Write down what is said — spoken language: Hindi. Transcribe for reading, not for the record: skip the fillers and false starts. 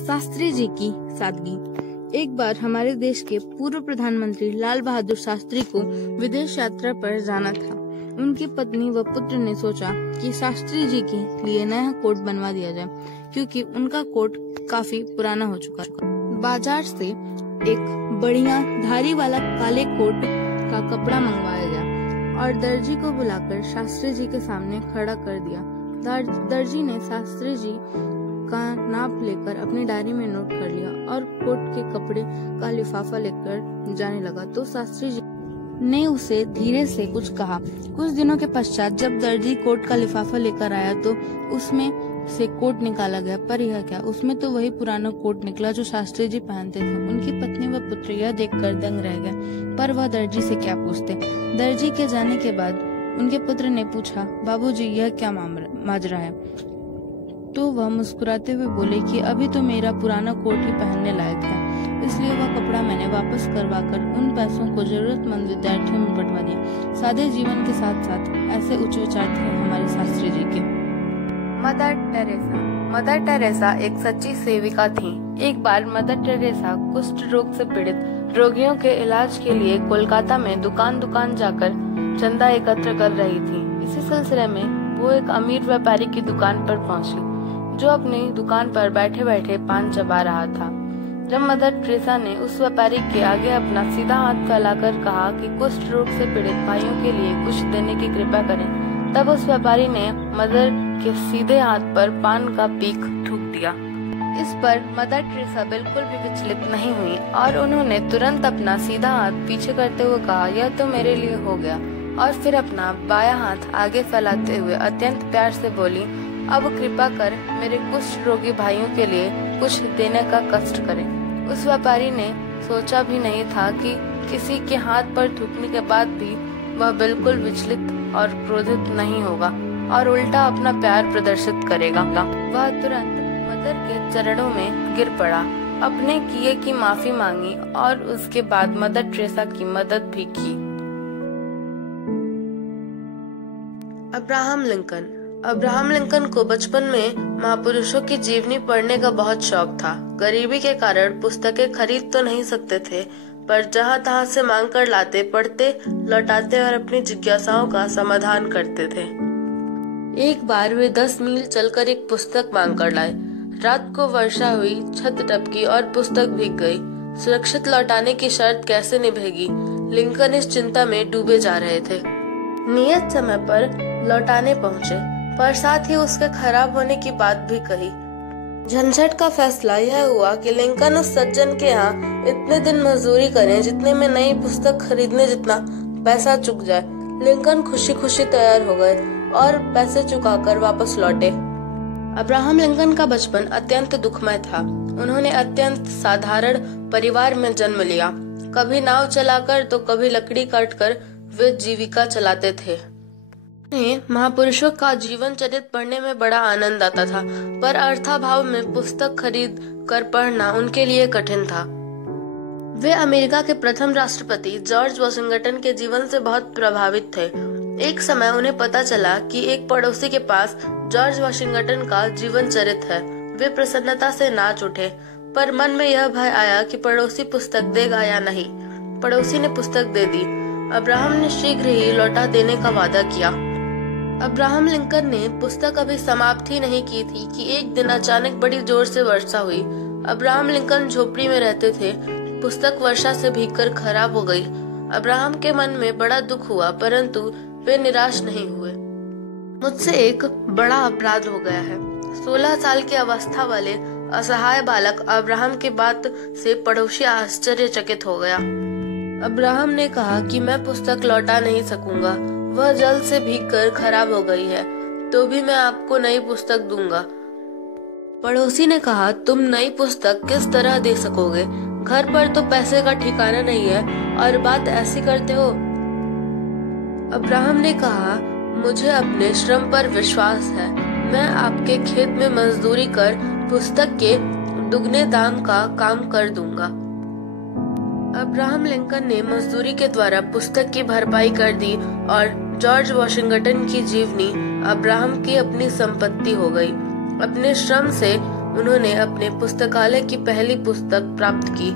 शास्त्री जी की सादगी। एक बार हमारे देश के पूर्व प्रधानमंत्री लाल बहादुर शास्त्री को विदेश यात्रा पर जाना था। उनकी पत्नी व पुत्र ने सोचा कि शास्त्री जी के लिए नया कोट बनवा दिया जाए, क्योंकि उनका कोट काफी पुराना हो चुका था। बाजार से एक बढ़िया धारी वाला काले कोट का कपड़ा मंगवाया गया और दर्जी को बुलाकर शास्त्री जी के सामने खड़ा कर दिया। दर्जी ने शास्त्री जी का नाप लेकर अपनी डायरी में नोट कर लिया और कोट के कपड़े का लिफाफा लेकर जाने लगा तो शास्त्री जी ने उसे धीरे से कुछ कहा। कुछ दिनों के पश्चात जब दर्जी कोट का लिफाफा लेकर आया तो उसमें से कोट निकाला गया, पर यह क्या, उसमें तो वही पुराना कोट निकला जो शास्त्री जी पहनते थे। उनकी पत्नी व पुत्र यह देखकर दंग रह गए, पर वह दर्जी से क्या पूछते। दर्जी के जाने के बाद उनके पुत्र ने पूछा, बाबूजी यह क्या माजरा है? तो वह मुस्कुराते हुए बोले कि अभी तो मेरा पुराना कोट ही पहनने लायक है, इसलिए वह कपड़ा मैंने वापस करवाकर उन पैसों को जरूरतमंद विद्यार्थियों में बंटवा दिया। सादे जीवन के साथ साथ ऐसे उच्च विचार थे हमारे शास्त्री जी के। मदर टेरेसा एक सच्ची सेविका थी। एक बार मदर टेरेसा कुष्ठ रोग से पीड़ित रोगियों के इलाज के लिए कोलकाता में दुकान दुकान जाकर चंदा एकत्र कर रही थी। इसी सिलसिले में वो एक अमीर व्यापारी की दुकान पर पहुंची, जो अपनी दुकान पर बैठे बैठे पान चबा रहा था। जब मदर टेरेसा ने उस व्यापारी के आगे अपना सीधा हाथ फैलाकर कहा कि कुष्ठ रोग से पीड़ित भाइयों के लिए कुछ देने की कृपा करें, तब उस व्यापारी ने मदर के सीधे हाथ पर पान का पीक थूक दिया। इस पर मदर टेरेसा बिल्कुल भी विचलित नहीं हुई और उन्होंने तुरंत अपना सीधा हाथ पीछे करते हुए कहा, यह तो मेरे लिए हो गया, और फिर अपना बायां हाथ आगे फैलाते हुए अत्यंत प्यार से बोली, अब कृपा कर मेरे कुष्ठ रोगी भाइयों के लिए कुछ देने का कष्ट करें। उस व्यापारी ने सोचा भी नहीं था कि किसी के हाथ पर थूकने के बाद भी वह बिल्कुल विचलित और क्रोधित नहीं होगा और उल्टा अपना प्यार प्रदर्शित करेगा। वह तुरंत मदर के चरणों में गिर पड़ा, अपने किए की माफी मांगी और उसके बाद मदर टेरेसा की मदद भी की। अब्राहम लिंकन को बचपन में महापुरुषों की जीवनी पढ़ने का बहुत शौक था। गरीबी के कारण पुस्तकें खरीद तो नहीं सकते थे, पर जहाँ तहाँ से मांग कर लाते, पढ़ते, लौटाते और अपनी जिज्ञासाओं का समाधान करते थे। एक बार वे 10 मील चलकर एक पुस्तक मांग कर लाए। रात को वर्षा हुई, छत टपकी और पुस्तक भीग गई। सुरक्षित लौटाने की शर्त कैसे निभेगी? लिंकन इस चिंता में डूबे जा रहे थे। नियत समय पर लौटाने पहुंचे, पर साथ ही उसके खराब होने की बात भी कही। झंझट का फैसला यह हुआ कि लिंकन उस सज्जन के यहाँ इतने दिन मजदूरी करें जितने में नई पुस्तक खरीदने जितना पैसा चुक जाए। लिंकन खुशी खुशी तैयार हो गए और पैसे चुकाकर वापस लौटे। अब्राहम लिंकन का बचपन अत्यंत दुखमय था। उन्होंने अत्यंत साधारण परिवार में जन्म लिया। कभी नाव चलाकर तो कभी लकड़ी काटकर वे जीविका चलाते थे। उन्हें महापुरुषों का जीवन चरित्र पढ़ने में बड़ा आनंद आता था, पर अर्थाभाव में पुस्तक खरीद कर पढ़ना उनके लिए कठिन था। वे अमेरिका के प्रथम राष्ट्रपति जॉर्ज वॉशिंगटन के जीवन से बहुत प्रभावित थे। एक समय उन्हें पता चला कि एक पड़ोसी के पास जॉर्ज वॉशिंगटन का जीवन चरित्र है। वे प्रसन्नता से नाच उठे, पर मन में यह भय आया कि पड़ोसी पुस्तक देगा या नहीं। पड़ोसी ने पुस्तक दे दी। अब्राहम ने शीघ्र ही लौटा देने का वादा किया। अब्राहम लिंकन ने पुस्तक अभी समाप्त ही नहीं की थी कि एक दिन अचानक बड़ी जोर से वर्षा हुई। अब्राहम लिंकन झोपड़ी में रहते थे। पुस्तक वर्षा से भीगकर खराब हो गई। अब्राहम के मन में बड़ा दुख हुआ, परंतु वे निराश नहीं हुए। मुझसे एक बड़ा अपराध हो गया है। 16 साल की अवस्था वाले असहाय बालक अब्राहम की बात से पड़ोसी आश्चर्यचकित हो गया। अब्राहम ने कहा कि मैं पुस्तक लौटा नहीं सकूंगा, वह जल से भीगकर खराब हो गई है, तो भी मैं आपको नई पुस्तक दूंगा। पड़ोसी ने कहा, तुम नई पुस्तक किस तरह दे सकोगे? घर पर तो पैसे का ठिकाना नहीं है और बात ऐसी करते हो। अब्राहम ने कहा, मुझे अपने श्रम पर विश्वास है। मैं आपके खेत में मजदूरी कर पुस्तक के दुगने दाम का काम कर दूंगा। अब्राहम लिंकन ने मजदूरी के द्वारा पुस्तक की भरपाई कर दी और जॉर्ज वॉशिंगटन की जीवनी अब्राहम की अपनी संपत्ति हो गई। अपने श्रम से उन्होंने अपने पुस्तकालय की पहली पुस्तक प्राप्त की